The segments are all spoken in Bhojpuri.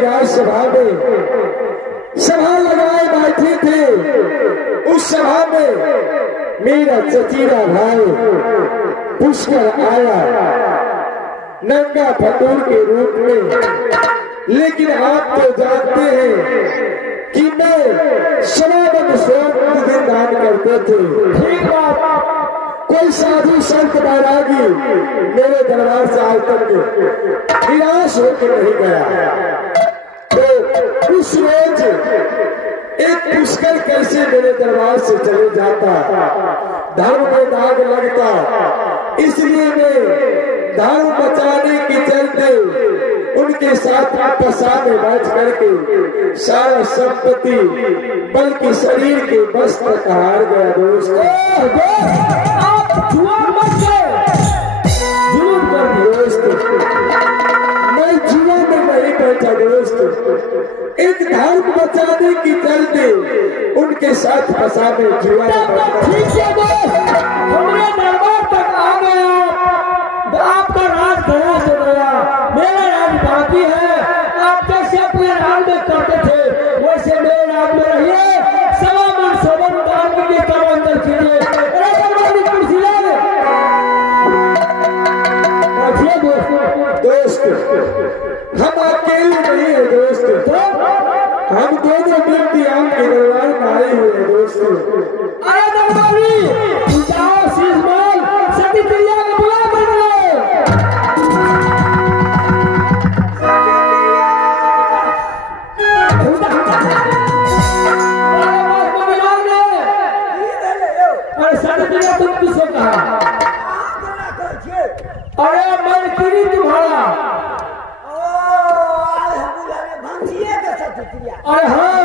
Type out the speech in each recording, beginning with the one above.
राजसभा में सभा लगाए बैठे थे। उस सभा में मेरा चचीरा भाई पुष्कर आया नंगा फतूर के रूप में। लेकिन आप तो जानते हैं कि मैं सनातन स्वयं दिन दान करते थे। ठीक बात, कोई साधु संत बैरागी मेरे दरबार से आज तक निराश होकर नहीं गया। तो उस रोज एक पुष्कर कैसे मेरे दरबार से चले जाता, धर्म में दाग लगता। इसलिए मैं धर्म बचाने के चलते उनके साथ पसा में बैठ करके सारा संपत्ति बल्कि शरीर के बस तक हार गया। दोस्त आप जुआ मत जुलूम कर दोस्त, मैं जुआ में नहीं बैठा दोस्त। एक धर्म बचाने की चलते उनके साथ फंसा में जुआ। ठीक है दोस्त, हमारे दरबार तक आ गया, आपका राज गया से गया, मेरा राज बाकी है। आप जैसे अपने राज में करते थे वैसे मेरे राज में रहिए। सवा मन सोबन दान के लिए काम अंदर कीजिए। दोस्त हम अकेले नहीं है दोस्त, हम दोनों व्यक्ति आपके दरबार में आए हुए हैं दोस्त। अरे दरबारी जाओ शीश बोल सती प्रिया का बुला बन लो। अरे सती प्रिया तुम किसे कहा? अरे मन किरी तुम्हारा। अरे हाँ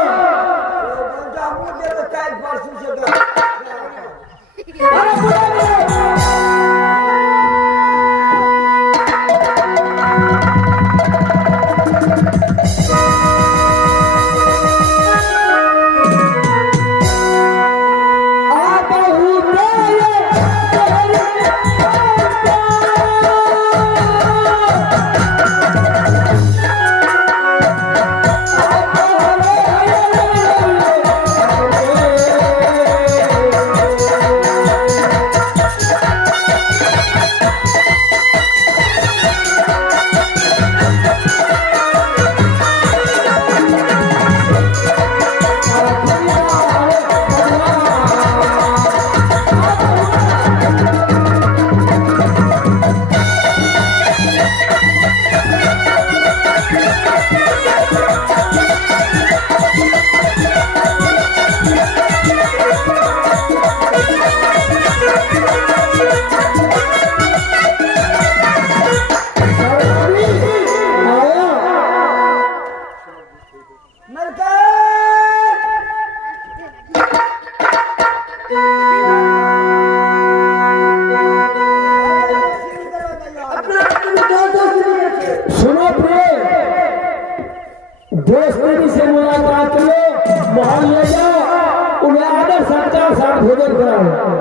दोस्ती से मुलाकात लो, महल ले जाओ, उन्हें आदर सत्कार साथ भोजन कराओ।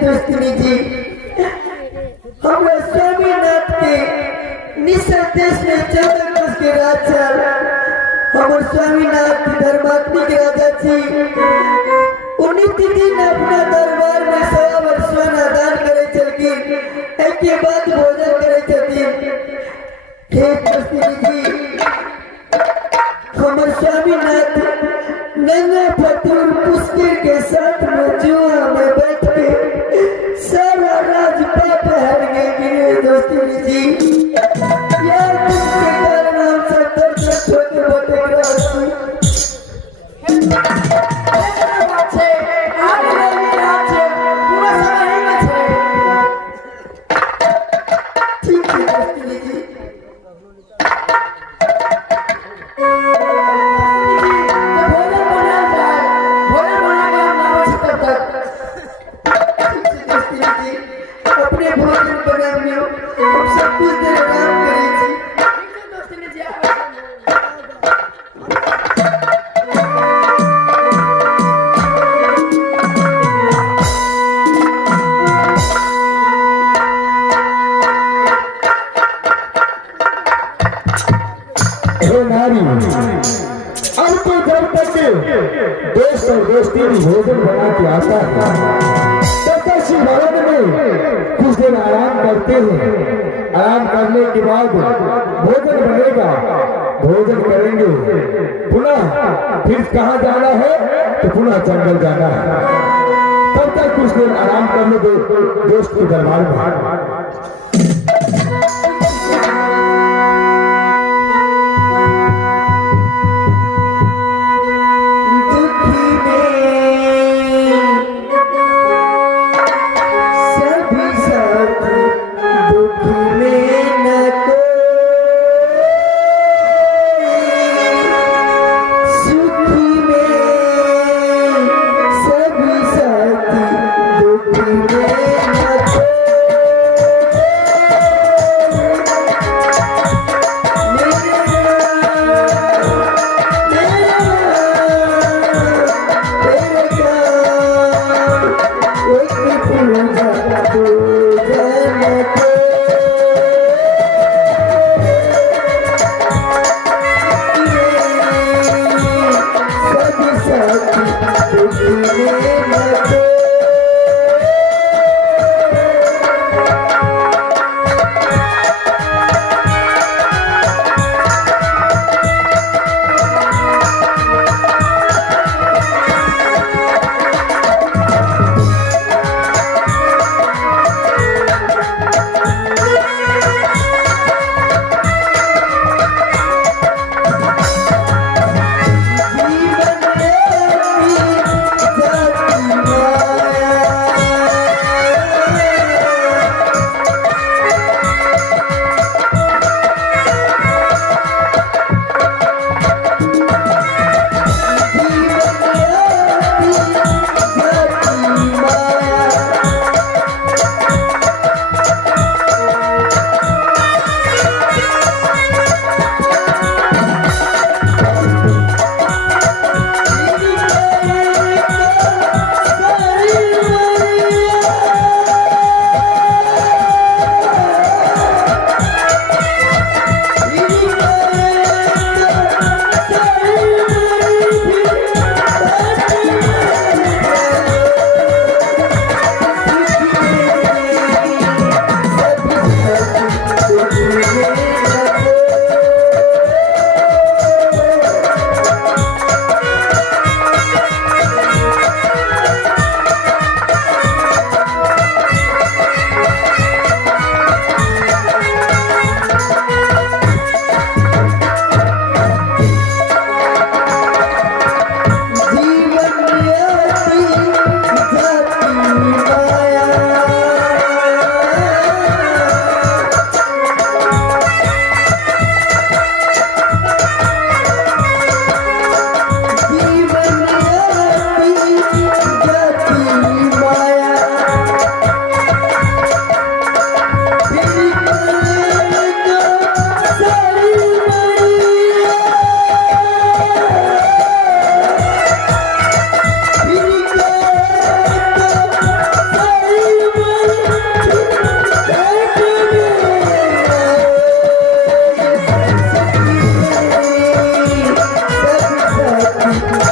दोस्तनी जी हमरा स्वामीनाथ के निसर देश में 14 वर्ष के राज चल हमर स्वामीनाथ धर्मात्मिक राजा जी 19 दिन अपना दरबार में 100 वर्ष सोना दान करे चलकिन के बाद भोजन करे छथिन। हे दोस्तनी जी हमर स्वामीनाथ नंगा फतूर पुष्कर के साथ में जुआ में बैठ के सारा राजपाट हर गए गिरे दोस्तनी जी यार उसके कारण हम सब दर्द छोटे मोटे रास्ते ठीक है दोस्तनी जी अपने भोजन बना लियो हम सब कुछ देर आराम करी छी। हे नारी अब तो जब तक दोस्त और दोस्ती भोजन बना के आता है तब तक शिव भवन में कुछ देर आराम करते हैं। आराम करने के बाद भोजन बनेगा, भोजन करेंगे, पुनः फिर कहाँ जाना है तो पुनः जंगल जाना है। तब तक कुछ देर आराम करने दो दोस्त के दरबार में।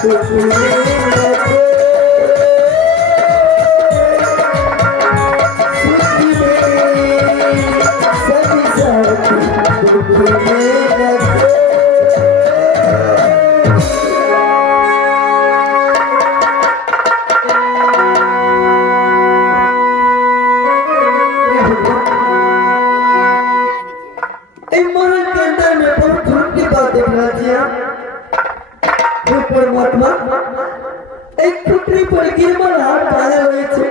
सुख में रखो, सुख में सभी साथी दुख में रखो। परमात्मा एक पुत्री पर गिरमल हाथ डाला हुए छे,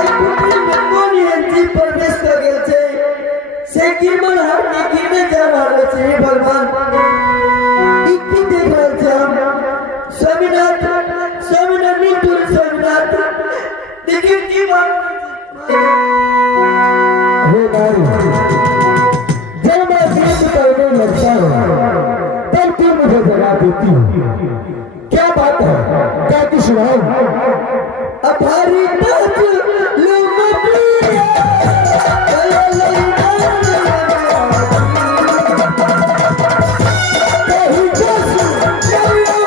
एक पुत्री में कोन एंटी प्रवेश कर गेल छे, से गिरमल हाथ के गिरने जा रहल छे। हे भगवान ई की देख रहल छे हम? स्वामीनाथ स्वामीनाथ नीतुर स्वामीनाथ देखिए की बात हे नारी, जब मैं प्रेम करने लगता हूँ तब तू मुझे जगा देती है। क्या बात है, क्या कुछ सुनाओ? अभारी नाच लो मतिया, कहीं जस चलो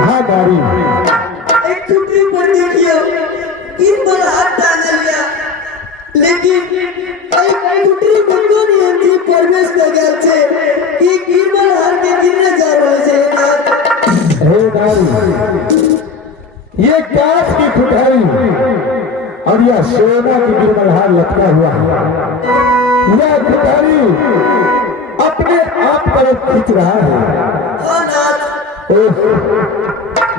हाँ नारी, एक पुत्री पर देखियो गिरमल हाथ डाल लिया, लेकिन एक पुत्री में कोन एंटी प्रवेश कर गेल छे कि गिरमल हाथ के गिरने जा रहल छे। हे नारी, ये कांच की कुठारी और यह सोना की गिरमलहार लटका हुआ है। यह कुठारी अपने आप तरफ खींच रहा है। हाँ नाथ,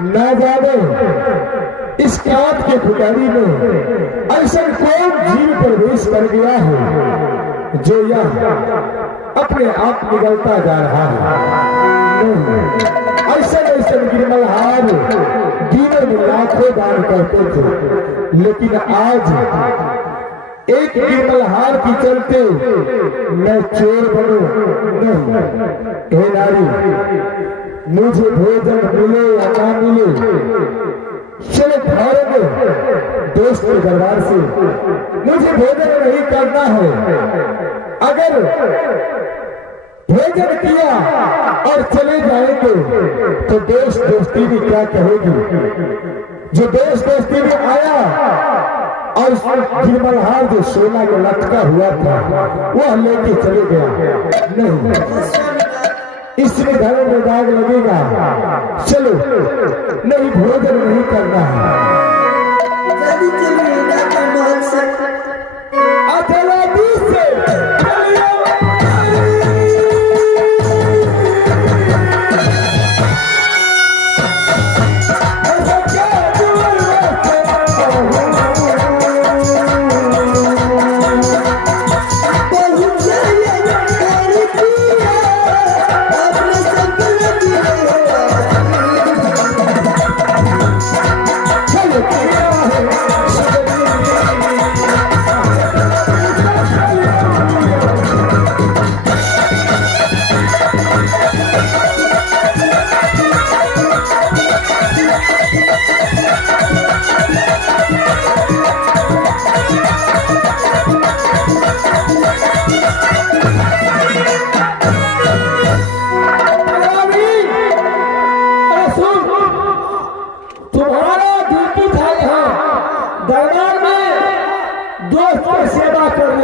ना जाने इस कांच के कुठारी में ऐसा कौन जीव प्रवेश कर गया है जो यह अपने आप निकलता जा रहा है। नहीं, ऐसा गिरमलहार दिनों में लाखों दान करते थे, लेकिन आज एक गिरमलहार की चलते मैं चोर बनूं नहीं। हे नारी, मुझे भोजन मिले या ना मिले, चलो घर में दोस्त के दरबार से मुझे भोजन नहीं करना है। अगर भोजन किया और चले जाएंगे तो दोस्त दोस्ती भी क्या कहेगी? जो दोस्त दोस्ती में आया और गिरमलहार जो सोना को लटका हुआ था वह लेके चले गया। नहीं, इसमें घर में दाग लगेगा। चलो, नहीं भोजन नहीं करना है। जल्दी चलिए डॉक्टर महल से। अकेला बीच से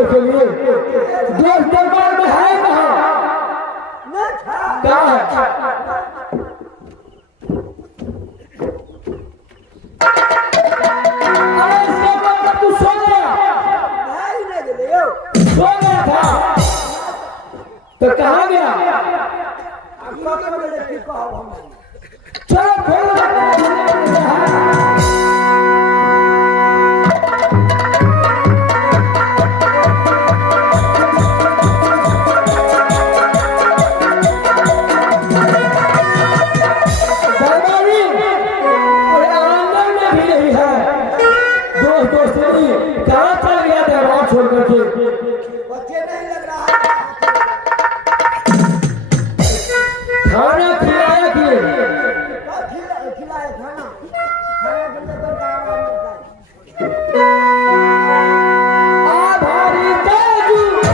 के लिए दोस्त दरबार में है कहाँ है? अरे इसके बाद तू सो गया था तो कहाँ गया? चलो बच्चे नहीं लग रहा है खाना खिलाया कि खिलाए खाना खाना के लिए तो काम मिलता है आभारी तेजू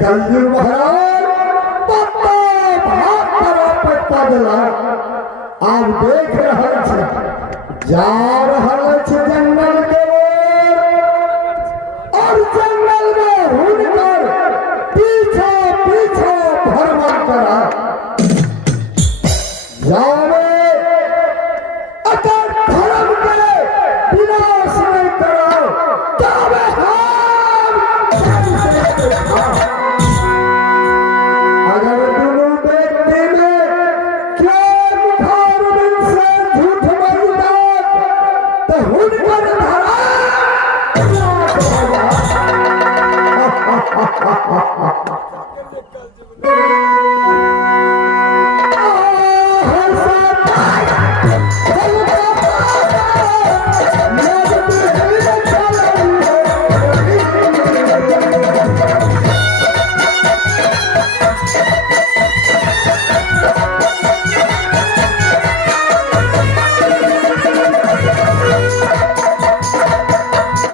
कलयुग महाराज पत्ता भाग करो पत्ता दिला आप देख रहे जा रहा जंगल